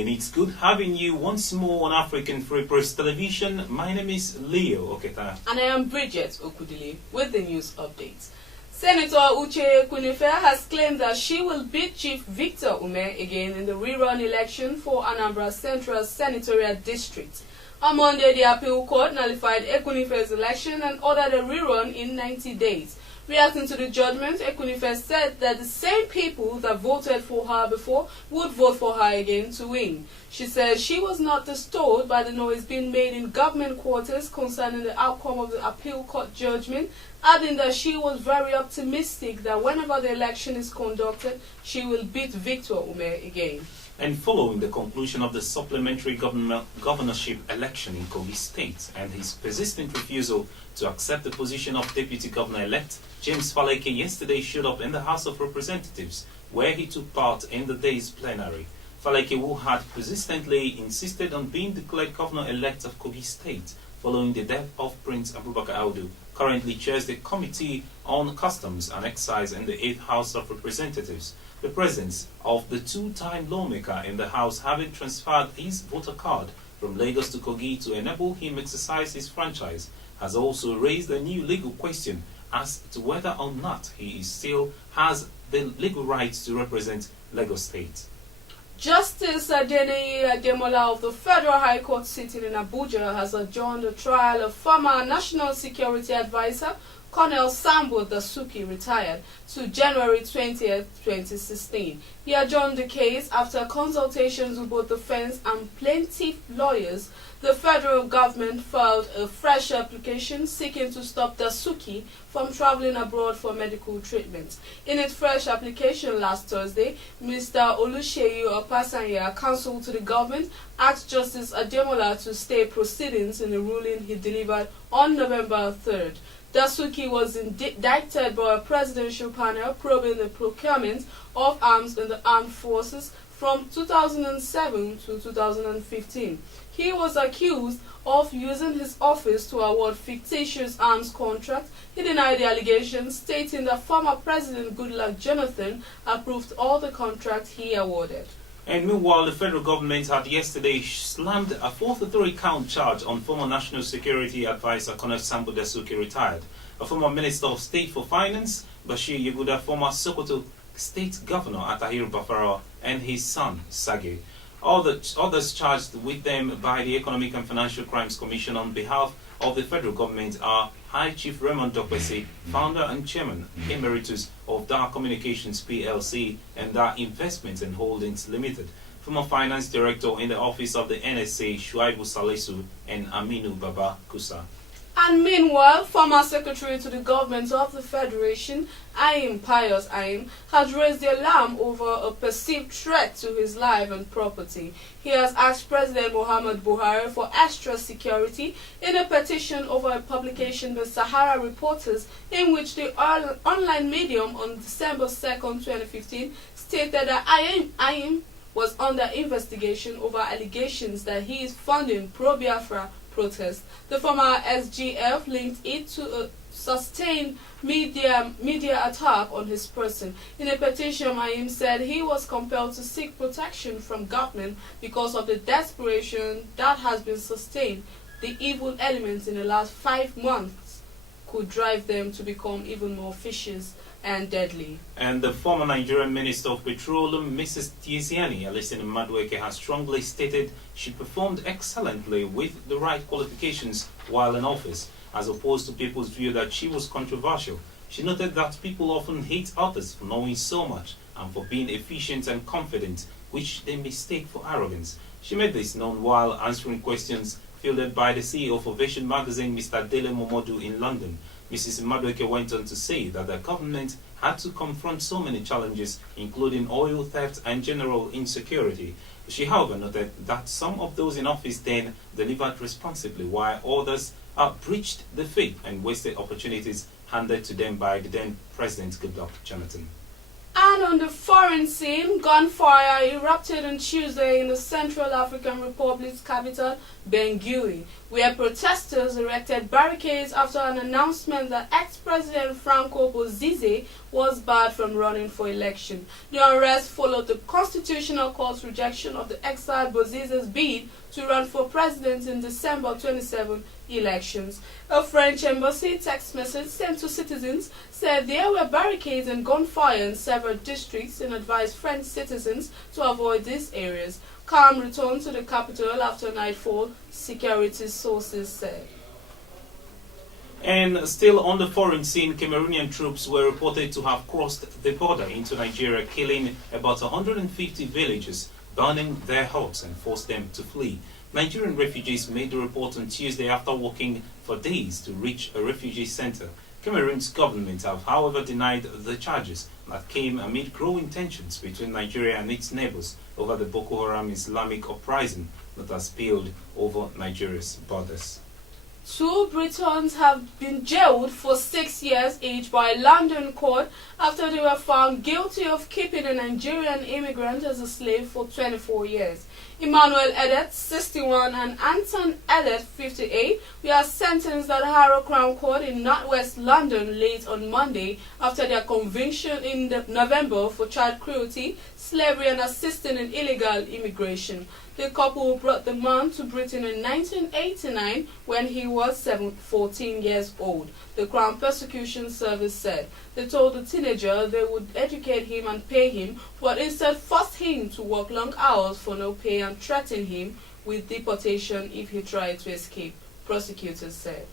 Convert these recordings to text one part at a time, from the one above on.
evening. It's good having you once more on African Free Press Television. My name is Leo Oketa. And I am Bridget Okudili with the news updates. Senator Uche Kunife has claimed that she will beat Chief Victor Ume again in the rerun election for Anambra Central Senatorial District. On Monday, the appeal court nullified Ekunife's election and ordered a rerun in 90 days. Reacting to the judgment, Ekunife said that the same people that voted for her before would vote for her again to win. She said she was not disturbed by the noise being made in government quarters concerning the outcome of the appeal court judgment, adding that she was very optimistic that whenever the election is conducted, she will beat Victor Ume again. And following the conclusion of the supplementary governorship election in Kogi State and his persistent refusal to accept the position of Deputy Governor-elect, James Faleke yesterday showed up in the House of Representatives, where he took part in the day's plenary. Faleke, who had persistently insisted on being declared Governor-elect of Kogi State following the death of Prince Abubakar Audu, currently chairs the Committee on Customs and Excise in the 8th House of Representatives. The presence of the two-time lawmaker in the House, having transferred his voter card from Lagos to Kogi to enable him exercise his franchise, has also raised a new legal question as to whether or not he still has the legal rights to represent Lagos State. Justice Adeniyi Ademola of the Federal High Court sitting in Abuja has adjourned the trial of former National Security Advisor Colonel Sambo Dasuki, retired, to January 20th, 2016. He adjourned the case after consultations with both defense and plaintiff lawyers. The federal government filed a fresh application seeking to stop Dasuki from traveling abroad for medical treatment. In its fresh application last Thursday, Mr. Oluseyi Opasanya, counsel to the government, asked Justice Ademola to stay proceedings in the ruling he delivered on November 3rd. Dasuki was indicted by a presidential panel probing the procurement of arms in the armed forces from 2007 to 2015. He was accused of using his office to award fictitious arms contracts. He denied the allegations, stating that former President Goodluck Jonathan approved all the contracts he awarded. And meanwhile, the federal government had yesterday slammed a 43-count charge on former National Security Advisor Colonel Sambo Dasuki, retired, a former Minister of State for Finance, Bashir Yeguda, former Sokoto State Governor Atahir Bafara, and his son, Sage. Others charged with them by the Economic and Financial Crimes Commission on behalf of the federal government are High Chief Raymond Dokwesi, founder and chairman emeritus of Dar Communications PLC and Dar Investments and Holdings Limited, former finance director in the office of the NSA Shuaibu Salisu, and Aminu Baba Kusa. And meanwhile, former Secretary to the Government of the Federation, Pius Ayim, has raised the alarm over a perceived threat to his life and property. He has asked President Muhammad Buhari for extra security in a petition over a publication by Sahara Reporters, in which the online medium on December 2nd, 2015 stated that Ayim was under investigation over allegations that he is funding pro-Biafra protest. The former SGF linked it to a sustained media attack on his person. In a petition, Ayim said he was compelled to seek protection from government because of the desperation that has been sustained. The evil elements in the last 5 months could drive them to become even more vicious and deadly. And the former Nigerian Minister of Petroleum, Mrs. Tiziani Alison Madueke, has strongly stated she performed excellently with the right qualifications while in office, as opposed to people's view that she was controversial. She noted that people often hate others for knowing so much and for being efficient and confident, which they mistake for arrogance. She made this known while answering questions fielded by the CEO of Ovation magazine, Mr. Dele Momodu, in London. Mrs. Madueke went on to say that the government had to confront so many challenges, including oil theft and general insecurity. She, however, noted that some of those in office then delivered responsibly, while others breached the faith and wasted opportunities handed to them by the then President Goodluck Jonathan. And on the foreign scene, gunfire erupted on Tuesday in the Central African Republic's capital, Bangui, where protesters erected barricades after an announcement that ex-President Franco Bozize was barred from running for election. The unrest followed the Constitutional Court's rejection of the exiled Bozize's bid to run for president in December 27 elections. A French embassy text message sent to citizens said there were barricades and gunfire in several districts and advised French citizens to avoid these areas. Calm returned to the capital after nightfall, security sources said. And still on the foreign scene, Cameroonian troops were reported to have crossed the border into Nigeria, killing about 150 villagers, burning their huts and forced them to flee. Nigerian refugees made the report on Tuesday after walking for days to reach a refugee center. Cameroon's government have, however, denied the charges that came amid growing tensions between Nigeria and its neighbors over the Boko Haram Islamic uprising that has spilled over Nigeria's borders. 2 Britons have been jailed for 6 years each by a London court after they were found guilty of keeping a Nigerian immigrant as a slave for 24 years. Emmanuel Edet, 61, and Anton Edet, 58, were sentenced at Harrow Crown Court in northwest London late on Monday after their conviction in November for child cruelty, slavery, and assisting in illegal immigration. The couple brought the man to Britain in 1989 when he was 14 years old, the Crown Prosecution Service said. They told the teenager they would educate him and pay him, but instead forced him to work long hours for no pay and threatened him with deportation if he tried to escape, prosecutors said.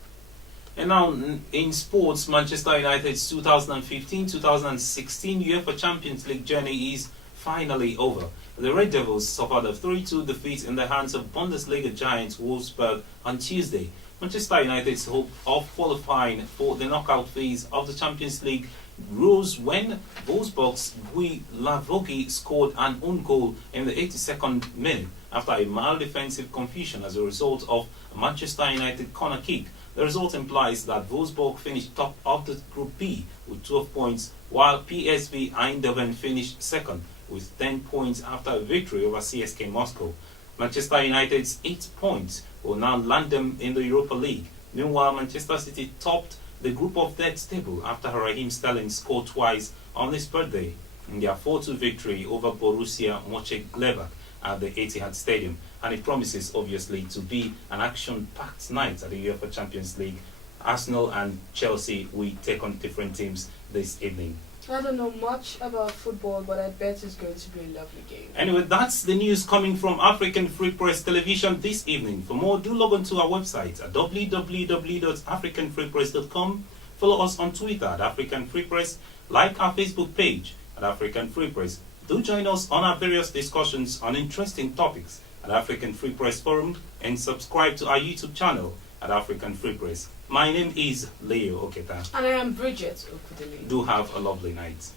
And now in sports, Manchester United's 2015-2016 UEFA Champions League journey is finally over. The Red Devils suffered a 3-2 defeat in the hands of Bundesliga giants Wolfsburg on Tuesday. Manchester United's hope of qualifying for the knockout phase of the Champions League rose when Wolfsburg's Guy Lavogi scored an own goal in the 82nd minute after a mild defensive confusion as a result of a Manchester United corner kick. The result implies that Wolfsburg finished top of the Group B with 12 points, while PSV Eindhoven finished second with 10 points after a victory over CSK Moscow. Manchester United's 8 points will now land them in the Europa League. Meanwhile, Manchester City topped the Group of Death table after Raheem Sterling scored twice on his birthday in their 4-2 victory over Borussia Mönchengladbach at the Etihad Stadium. And it promises, obviously, to be an action-packed night at the UEFA Champions League. Arsenal and Chelsea will take on different teams this evening. I don't know much about football, but I bet it's going to be a lovely game. Anyway, that's the news coming from African Free Press Television this evening. For more, do log on to our website at www.africanfreepress.com. Follow us on Twitter at African Free Press. Like our Facebook page at African Free Press. Do join us on our various discussions on interesting topics at African Free Press Forum and subscribe to our YouTube channel at African Free Press. My name is Leo Oketa. And I am Bridget Okudili. Do have a lovely night.